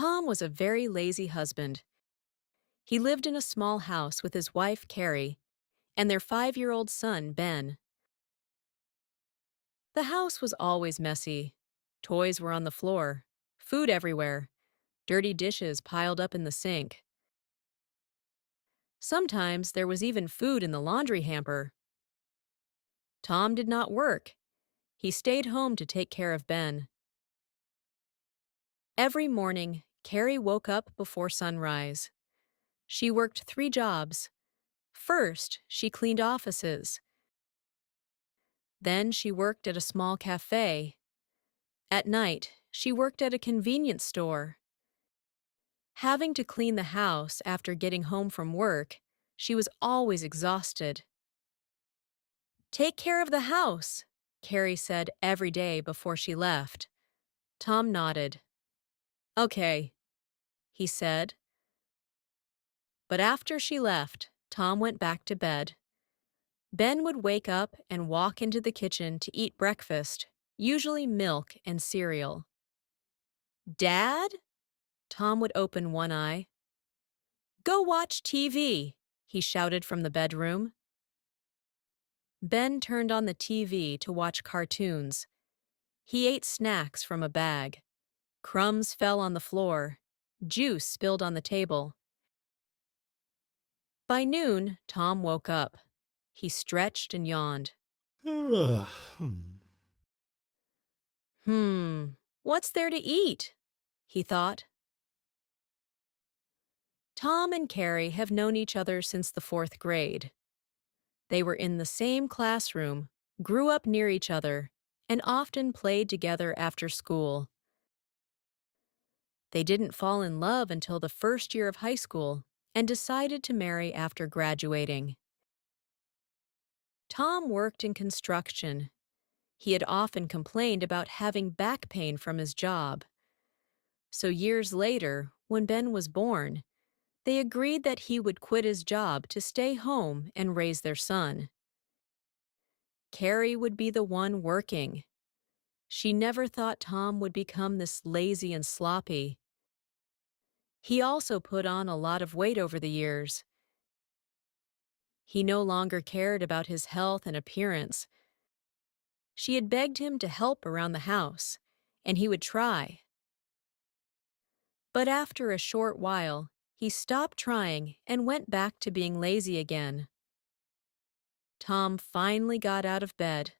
Tom was a very lazy husband. He lived in a small house with his wife, Carrie, and their 5-year-old son, Ben. The house was always messy. Toys were on the floor, food everywhere, dirty dishes piled up in the sink. Sometimes there was even food in the laundry hamper. Tom did not work. He stayed home to take care of Ben. Every morning, Carrie woke up before sunrise. She worked 3 jobs. First, she cleaned offices. Then she worked at a small cafe. At night, she worked at a convenience store. Having to clean the house after getting home from work, she was always exhausted. "Take care of the house," Carrie said every day before she left. Tom nodded. "Okay," he said. But after she left, Tom went back to bed. Ben would wake up and walk into the kitchen to eat breakfast, usually milk and cereal. "Dad?" Tom would open one eye. "Go watch TV," he shouted from the bedroom. Ben turned on the TV to watch cartoons. He ate snacks from a bag. Crumbs fell on the floor. Juice spilled on the table. By noon, Tom woke up. He stretched and yawned. What's there to eat?" he thought. Tom and Carrie have known each other since the 4th grade. They were in the same classroom, grew up near each other, and often played together after school. They didn't fall in love until the first year of high school and decided to marry after graduating. Tom worked in construction. He had often complained about having back pain from his job. So years later, when Ben was born, they agreed that he would quit his job to stay home and raise their son. Carrie would be the one working. She never thought Tom would become this lazy and sloppy. He also put on a lot of weight over the years. He no longer cared about his health and appearance. She had begged him to help around the house, and he would try. But after a short while, he stopped trying and went back to being lazy again. Tom finally got out of bed.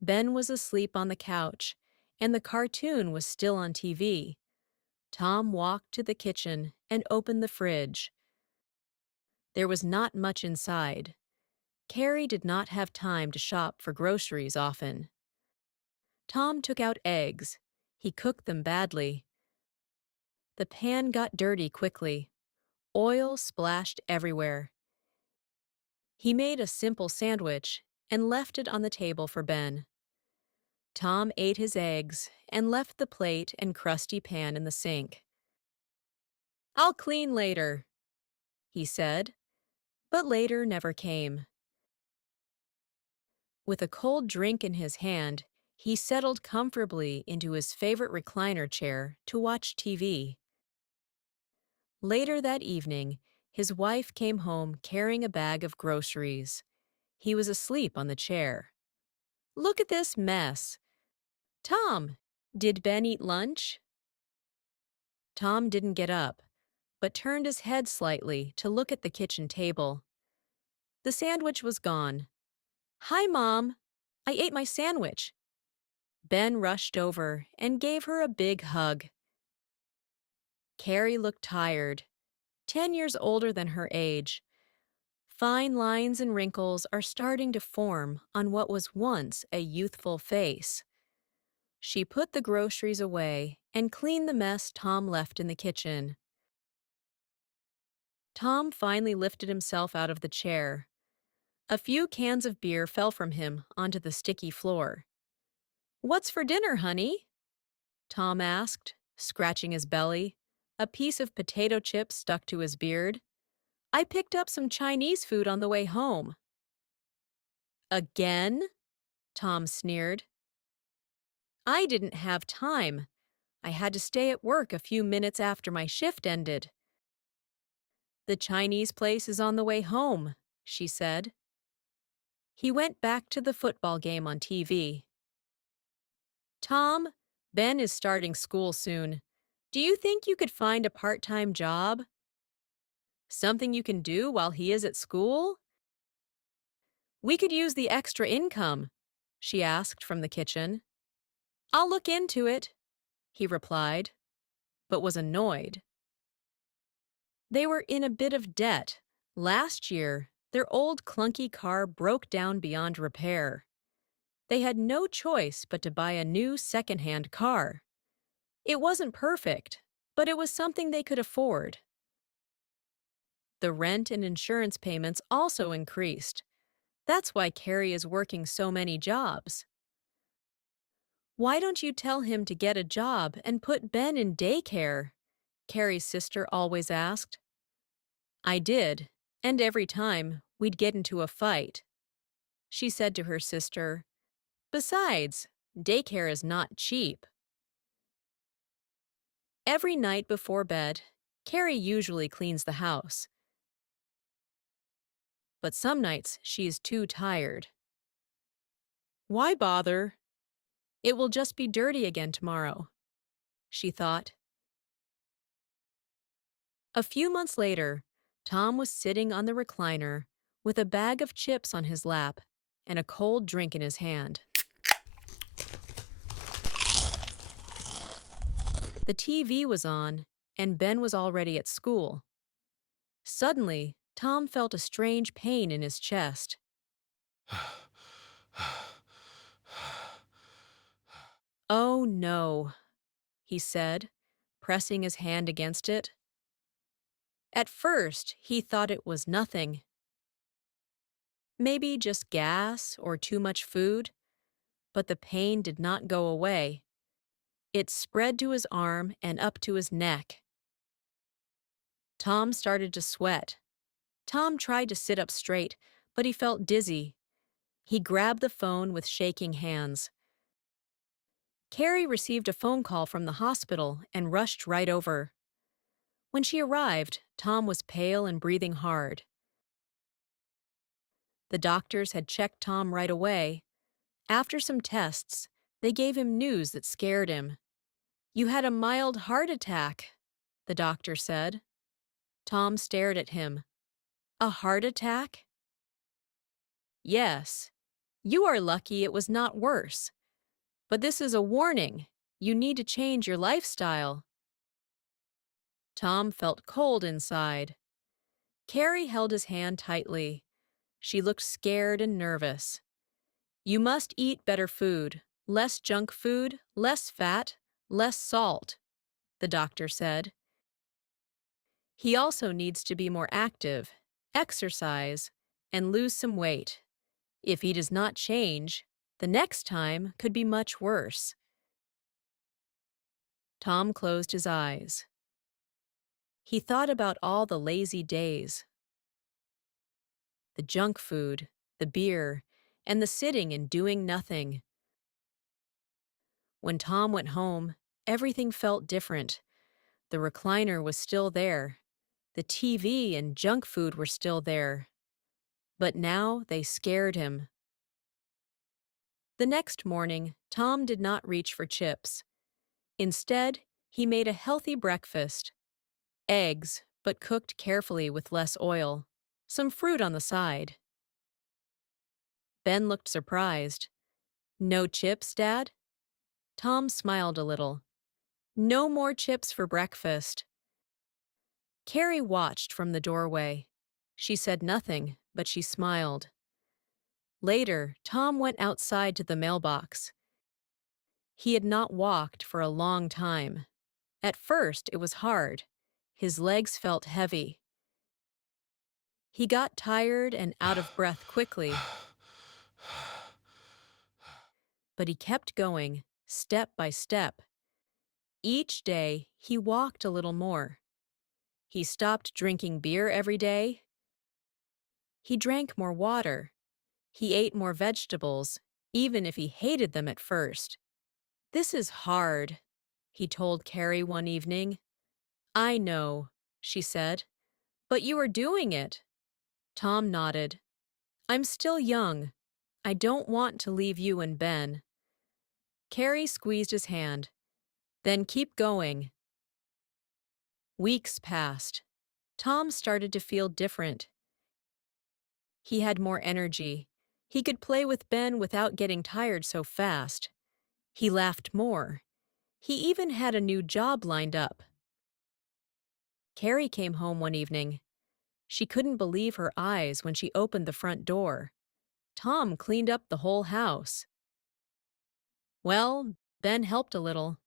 Ben was asleep on the couch, and the cartoon was still on TV. Tom walked to the kitchen and opened the fridge. There was not much inside. Carrie did not have time to shop for groceries often. Tom took out eggs. He cooked them badly. The pan got dirty quickly. Oil splashed everywhere. He made a simple sandwich and left it on the table for Ben. Tom ate his eggs and left the plate and crusty pan in the sink. "I'll clean later," he said, but later never came. With a cold drink in his hand, he settled comfortably into his favorite recliner chair to watch TV. Later that evening, his wife came home carrying a bag of groceries. He was asleep on the chair. "Look at this mess. Tom, did Ben eat lunch?" Tom didn't get up, but turned his head slightly to look at the kitchen table. The sandwich was gone. "Hi, Mom. I ate my sandwich." Ben rushed over and gave her a big hug. Carrie looked tired, 10 years older than her age. Fine lines and wrinkles are starting to form on what was once a youthful face. She put the groceries away and cleaned the mess Tom left in the kitchen. Tom finally lifted himself out of the chair. A few cans of beer fell from him onto the sticky floor. "What's for dinner, honey?" Tom asked, scratching his belly. A piece of potato chip stuck to his beard. "I picked up some Chinese food on the way home." "Again?" Tom sneered. "I didn't have time. I had to stay at work a few minutes after my shift ended. The Chinese place is on the way home, she said. He went back to the football game on TV. Tom, Ben is starting school soon. Do you think you could find a part-time job? Something you can do while he is at school? We could use the extra income, she asked from the kitchen. I'll look into it, he replied, but was annoyed. They were in a bit of debt. Last year, their old clunky car broke down beyond repair. They had no choice but to buy a new second-hand car. It wasn't perfect, but it was something they could afford. The rent and insurance payments also increased. That's why Carrie is working so many jobs. Why don't you tell him to get a job and put Ben in daycare? Carrie's sister always asked. I did, and every time we'd get into a fight. She said to her sister, besides, daycare is not cheap. Every night before bed, Carrie usually cleans the house. But some nights she is too tired. Why bother? It will just be dirty again tomorrow, she thought. A few months later, Tom was sitting on the recliner with a bag of chips on his lap and a cold drink in his hand. The TV was on, and Ben was already at school. Suddenly, Tom felt a strange pain in his chest. Oh no, he said, pressing his hand against it. At first, he thought it was nothing. Maybe just gas or too much food, but the pain did not go away. It spread to his arm and up to his neck. Tom started to sweat. Tom tried to sit up straight, but he felt dizzy. He grabbed the phone with shaking hands. Carrie received a phone call from the hospital and rushed right over. When she arrived, Tom was pale and breathing hard. The doctors had checked Tom right away. After some tests, they gave him news that scared him. You had a mild heart attack, the doctor said. Tom stared at him. A heart attack? Yes. You are lucky it was not worse. But this is a warning. You need to change your lifestyle. Tom felt cold inside. Carrie held his hand tightly. She looked scared and nervous. You must eat better food, less junk food, less fat, less salt, the doctor said. He also needs to be more active, exercise, and lose some weight. If he does not change, the next time could be much worse. Tom closed his eyes. He thought about all the lazy days. The junk food, the beer, and the sitting and doing nothing. When Tom went home, everything felt different. The recliner was still there. The TV and junk food were still there. But now they scared him. The next morning, Tom did not reach for chips. Instead, he made a healthy breakfast. Eggs, but cooked carefully with less oil. Some fruit on the side. Ben looked surprised. No chips, Dad? Tom smiled a little. No more chips for breakfast. Carrie watched from the doorway. She said nothing, but she smiled. Later, Tom went outside to the mailbox. He had not walked for a long time. At first, it was hard. His legs felt heavy. He got tired and out of breath quickly. But he kept going, step by step. Each day, he walked a little more. He stopped drinking beer every day. He drank more water. He ate more vegetables, even if he hated them at first. This is hard, he told Carrie one evening. I know, she said, but you are doing it. Tom nodded. I'm still young. I don't want to leave you and Ben. Carrie squeezed his hand. Then keep going. Weeks passed. Tom started to feel different. He had more energy. He could play with Ben without getting tired so fast. He laughed more. He even had a new job lined up. Carrie came home one evening. She couldn't believe her eyes when she opened the front door. Tom cleaned up the whole house. Well, Ben helped a little,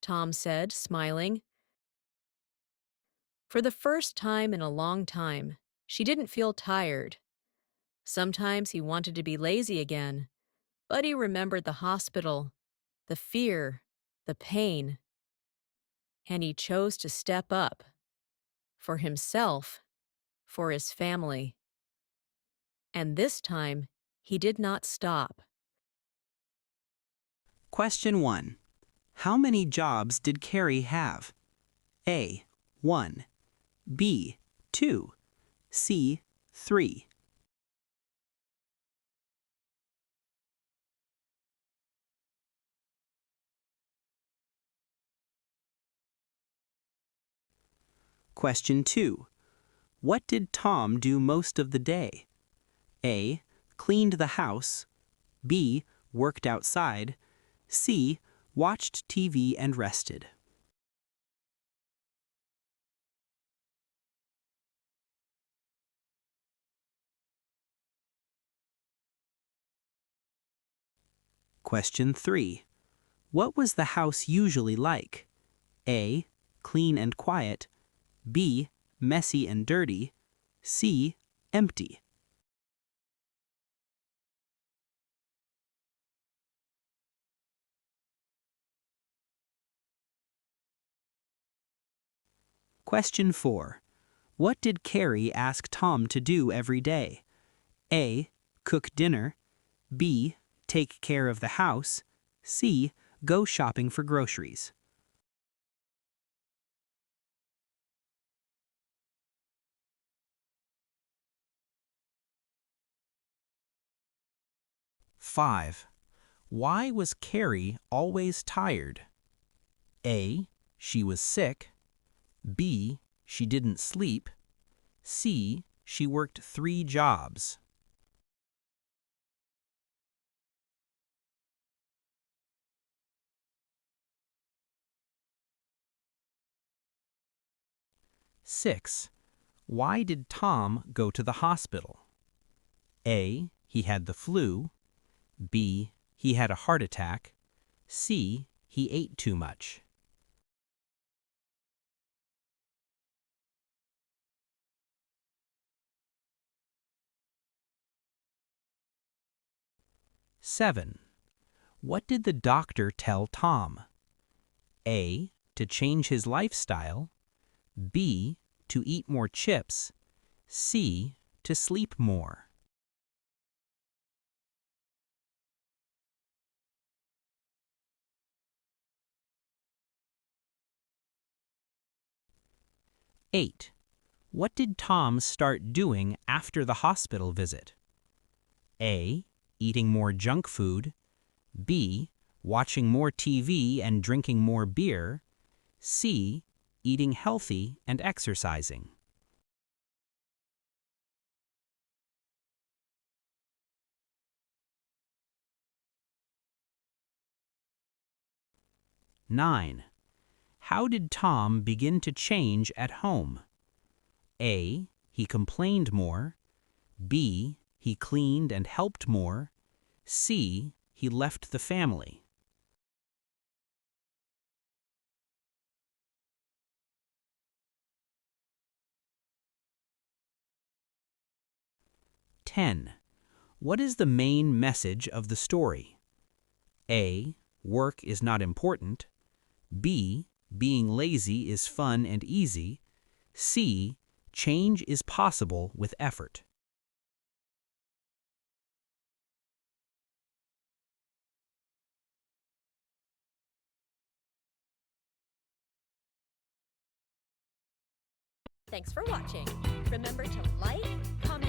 Tom said, smiling. For the first time in a long time, she didn't feel tired. Sometimes he wanted to be lazy again, but he remembered the hospital, the fear, the pain, and he chose to step up. For himself, for his family. And this time, he did not stop. Question 1. How many jobs did Carrie have? A. 1. B. 2. C. 3. Question 2. What did Tom do most of the day? A. Cleaned the house. B. Worked outside. C. Watched TV and rested. Question 3. What was the house usually like? A. Clean and quiet. B. Messy and dirty. C. Empty. Question 4. What did Carrie ask Tom to do every day? A. Cook dinner. B. Take care of the house. C. Go shopping for groceries. Five. Why was Carrie always tired? A. She was sick. B. She didn't sleep. C. She worked 3 jobs. Six. Why did Tom go to the hospital? A. He had the flu. B. He had a heart attack. C. He ate too much. Seven. What did the doctor tell Tom? A. To change his lifestyle. B. To eat more chips. C. To sleep more. Eight. What did Tom start doing after the hospital visit? A. Eating more junk food. B. Watching more TV and drinking more beer. C. Eating healthy and exercising. Nine. How did Tom begin to change at home? A. He complained more. B. He cleaned and helped more. C. He left the family. Ten. What is the main message of the story? A. Work is not important. B. Being lazy is fun and easy. C. Change is possible with effort. Thanks for watching. Remember to like, comment,